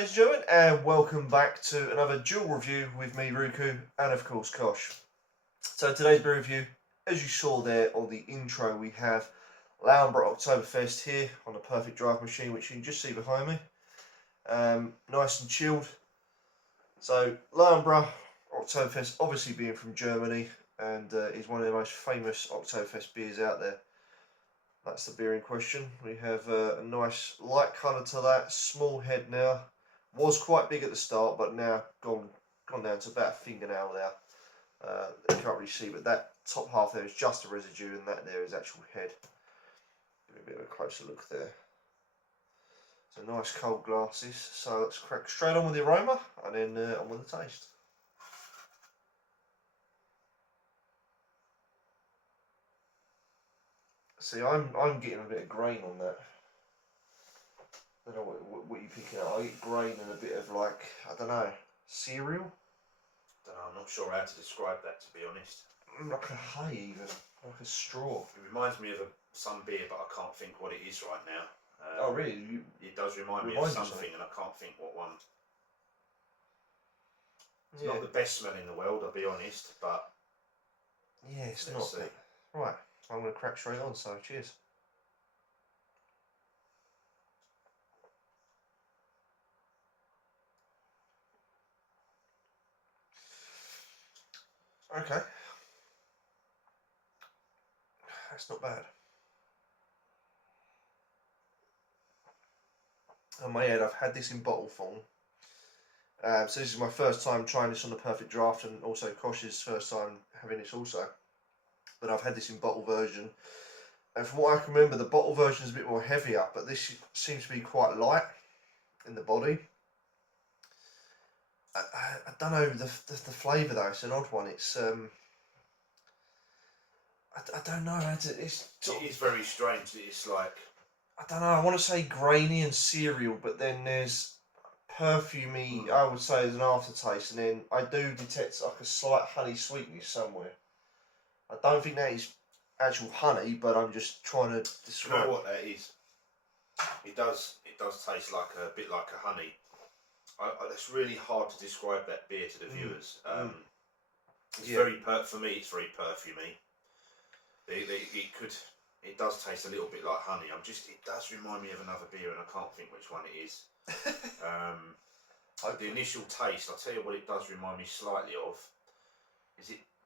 ladies and gentlemen, and welcome back to another dual review with me, Ruku, and of course, Kosh. So today's beer review, as you saw there on the intro, we have löwenbräu Oktoberfest here on the perfect draft machine, which you can just see behind me. Nice and chilled. So löwenbräu Oktoberfest, obviously being from Germany, and is one of the most famous Oktoberfest beers out there. That's the beer in question. We have a nice light colour to that, small head now. Was quite big at the start, but now gone down to about a fingernail now. You can't really see, but that top half there is just a residue, and that there is actual head. Give it a bit of a closer look there. So nice cold glasses. So let's crack straight on with the aroma, and then on with the taste. See, I'm getting a bit of grain on that. I don't know what you're picking up. I get grain and a bit of, like, I don't know, cereal? Don't know, I'm not sure how to describe that, to be honest. Like a hay even, like a straw. It reminds me of some beer, but I can't think what it is right now. Oh really? It does remind me of something, and I can't think what one. It's not the best smell in the world, I'll be honest, but... Yeah, it's not. Right, I'm going to crack straight on, so cheers. Okay. That's not bad. On my head, I've had this in bottle form. So this is my first time trying this on the perfect draft, and also Kosh's first time having this also. But I've had this in bottle version. And from what I can remember, the bottle version is a bit more heavier, but this seems to be quite light in the body. I don't know the flavour though. It's an odd one. It's I don't know. It is very strange. It's like, I don't know. I want to say grainy and cereal, but then there's perfumey. I would say as an aftertaste, and then I do detect like a slight honey sweetness somewhere. I don't think that is actual honey, but I'm just trying to describe. You know what that is? It does taste like a bit like a honey. It's really hard to describe that beer to the viewers. It's very for me. It's very perfumey. It does taste a little bit like honey. It does remind me of another beer, and I can't think which one it is. The initial taste, I'll tell you what it does remind me slightly of.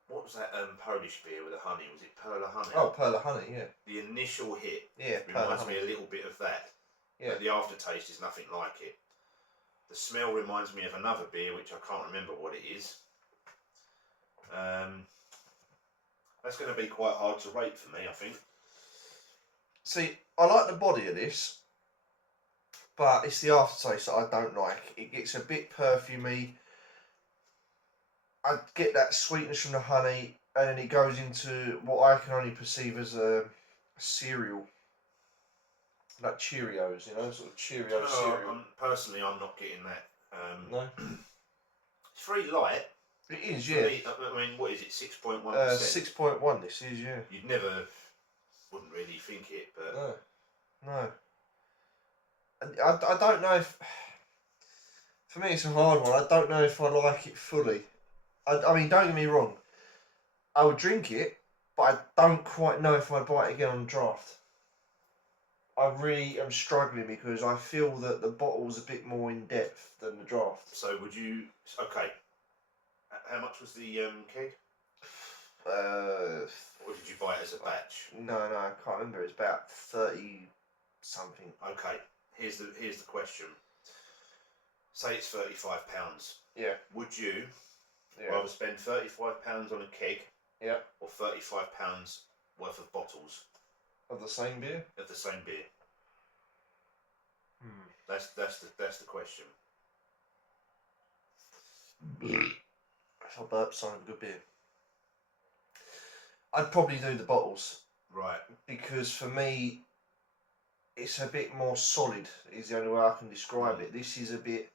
What was that Polish beer with the honey? Was it Perla Honey? Oh, Perla Honey, yeah. The initial hit reminds me a little bit of that. Yeah. But the aftertaste is nothing like it. The smell reminds me of another beer, which I can't remember what it is. That's going to be quite hard to rate for me, I think. See, I like the body of this, but it's the aftertaste that I don't like. It gets a bit perfumey. I get that sweetness from the honey, and then it goes into what I can only perceive as a cereal. Like Cheerios, you know, sort of Cheerio cereal. Personally, I'm not getting that. No? It's very light. It is, yeah. Me, I mean, what is it, 6.1%? 6.1 this is, yeah. Wouldn't really think it, but... No. I don't know if... For me, it's a hard one. I don't know if I like it fully. I mean, don't get me wrong. I would drink it, but I don't quite know if I'd buy it again on draft. I really am struggling because I feel that the bottle's a bit more in depth than the draft. So would you... Okay. How much was the keg? Or did you buy it as a batch? No, I can't remember. It's about 30 something. Okay. Here's the question. Say it's £35. Yeah. Would you rather spend £35 on a keg? Yeah. Or £35 worth of bottles? Of the same beer? Of the same beer. That's the question. If I burp sign of a good beer. I'd probably do the bottles. Right. Because for me, it's a bit more solid, is the only way I can describe it. This is a bit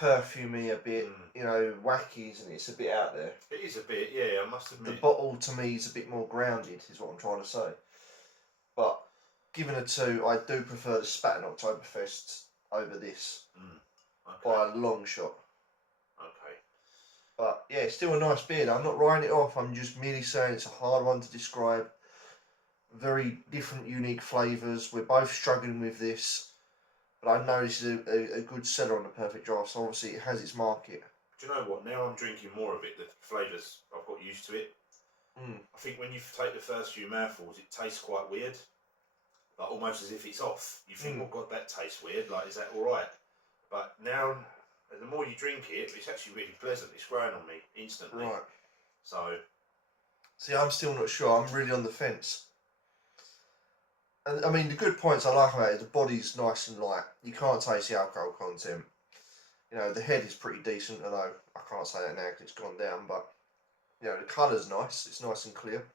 perfumey, a bit, you know, wacky, isn't it? It's a bit out there. It is a bit, yeah, I must admit. The bottle, to me, is a bit more grounded, is what I'm trying to say. But given a two, I do prefer the Spaten Oktoberfest over this. by a long shot. Okay. But yeah, it's still a nice beer. I'm not writing it off. I'm just merely saying it's a hard one to describe. Very different, unique flavours. We're both struggling with this, but I know this is a good seller on the Perfect Draft. So obviously it has its market. Do you know what? Now I'm drinking more of it. The flavours, I've got used to it. I think when you take the first few mouthfuls, it tastes quite weird, like almost as if it's off. You think, oh God, that tastes weird. Like, is that all right? But now, the more you drink it, it's actually really pleasant. It's growing on me instantly. Right. So. See, I'm still not sure. I'm really on the fence. And I mean, the good points I like about it, the body's nice and light. You can't taste the alcohol content. You know, the head is pretty decent, although I can't say that now because it's gone down. But you know, the colour's nice. It's nice and clear.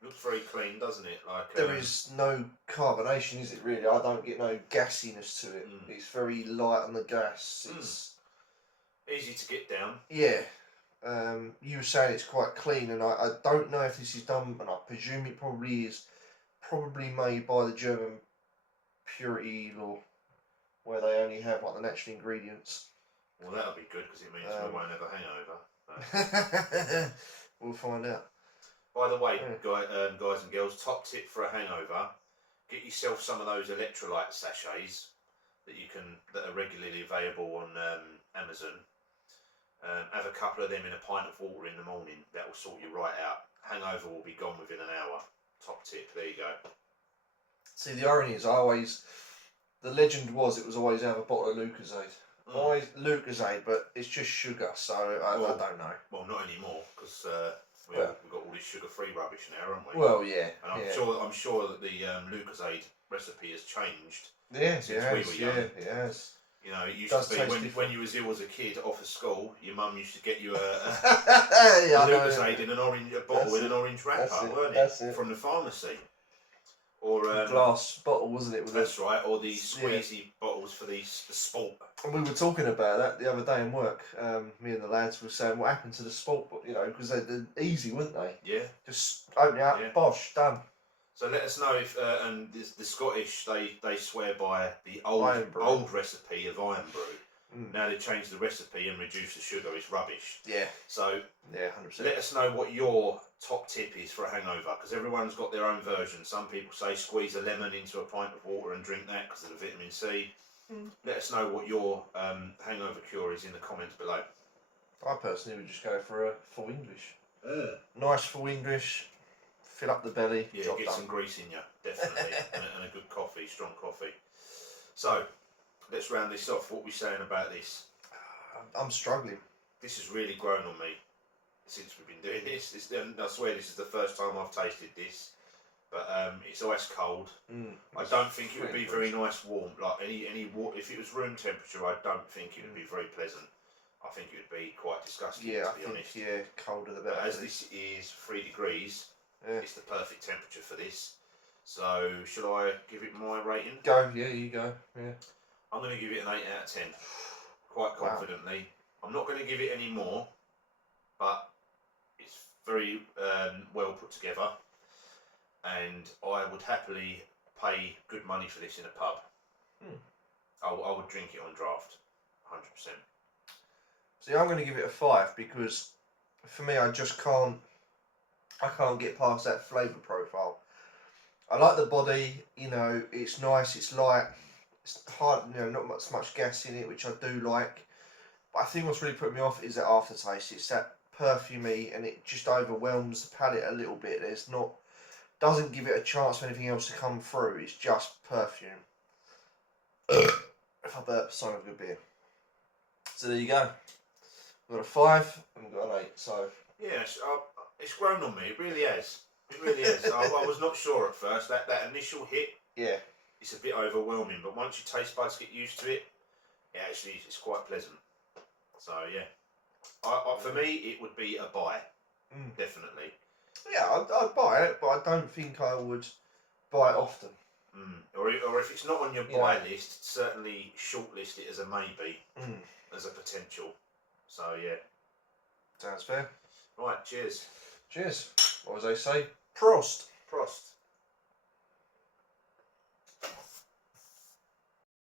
Looks very clean, doesn't it? Like there is no carbonation, is it? Really, I don't get no gassiness to it. It's very light on the gas. It's easy to get down. Yeah. You were saying it's quite clean, and I don't know if this is done, and I presume it probably is. Probably made by the German purity law, where they only have like the natural ingredients. Well, that'll be good because it means we won't have a hangover. We'll find out. By the way, guys and girls, top tip for a hangover: get yourself some of those electrolyte sachets that are regularly available on Amazon. Have a couple of them in a pint of water in the morning. That will sort you right out. Hangover will be gone within an hour. Top tip. There you go. See, the irony is, the legend was it was always have a bottle of Lucozade. Always Lucozade, but it's just sugar, so I don't know. Well, not anymore, because we've got all this sugar-free rubbish now, haven't we? Well, yeah. And I'm sure that the Lucozade recipe has changed. Yes, since we were young. Yeah, it has. You know, it used to be when you was ill as a kid off of school, your mum used to get you a Lucozade in an orange bottle with an orange wrapper, weren't it? From the pharmacy. Or glass bottle, wasn't it? That's right, or the squeezy bottles for the sport. And we were talking about that the other day in work. Me and the lads were saying what happened to the sport, you know, because they're easy, weren't they? Yeah. Just open it up, bosh, done. So let us know if and the Scottish they swear by the old recipe of iron brew. Now they've changed the recipe and reduced the sugar. It's rubbish. Yeah. So 100%. Let us know what your top tip is for a hangover, because everyone's got their own version. Some people say squeeze a lemon into a pint of water and drink that because of the vitamin C. Let us know what your hangover cure is in the comments below. I personally would just go for a full English. Nice full English. Fill up the belly. Yeah, get some grease in you, definitely, and a good coffee, strong coffee. So, let's round this off. What are we saying about this? I'm struggling. This has really grown on me since we've been doing this. I swear this is the first time I've tasted this, but it's ice cold. I don't think it would be very nice warm. Like any water, if it was room temperature, I don't think it would be very pleasant. I think it would be quite disgusting, to be honest. Yeah, colder the better. But as this is 3 degrees, it's the perfect temperature for this. So, should I give it my rating? Go, yeah, you go. Yeah. I'm going to give it an 8 out of 10, quite confidently. I'm not going to give it any more, but it's very well put together, and I would happily pay good money for this in a pub. I would drink it on draft, 100%. See, I'm going to give it a 5 because for me, I can't get past that flavour profile. I like the body, you know, it's nice, it's light, it's hard, you know, not much gas in it, which I do like. But I think what's really put me off is that aftertaste. It's that perfumey, and it just overwhelms the palate a little bit. Doesn't give it a chance for anything else to come through. It's just perfume. If I burp, sign of a good beer. So there you go. We've got a 5 and we've got an 8. So yeah, it's grown on me. It really has. It really has. I was not sure at first. That initial hit. Yeah. It's a bit overwhelming, but once your taste buds get used to it, it's quite pleasant. So yeah, for me it would be a buy, definitely. Yeah, I'd buy it, but I don't think I would buy it often. Or if it's not on your buy list, certainly shortlist it as a maybe, as a potential. So yeah. Sounds fair. Right, cheers. Cheers. What as they say? Prost. Prost.